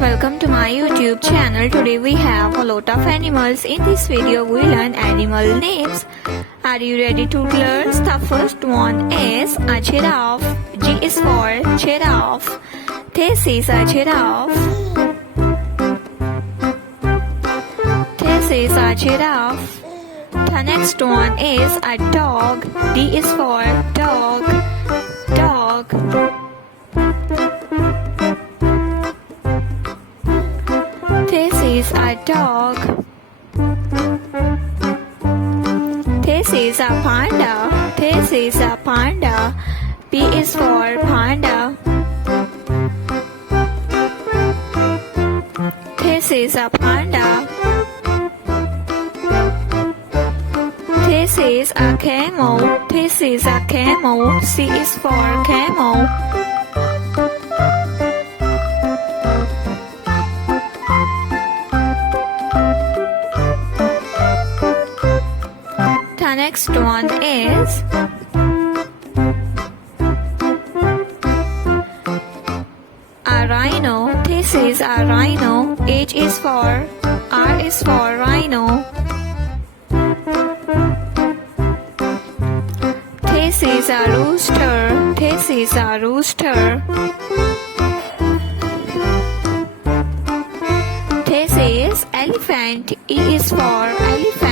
Welcome to my YouTube channel. Today we have a lot of animals. In this video we learn animal names. Are you ready to learn? The first one is a giraffe. G is for giraffe. This is a giraffe. This is a giraffe. The next one is a dog. D is for dog. Dog. This is a dog. This is a panda. This is a panda. P is for panda. This is a panda. This is a camel. This is a camel. C is for camel. The next one is a rhino. This is a rhino. H is for R is for rhino. This is a rooster. This is a rooster. This is elephant. E is for elephant.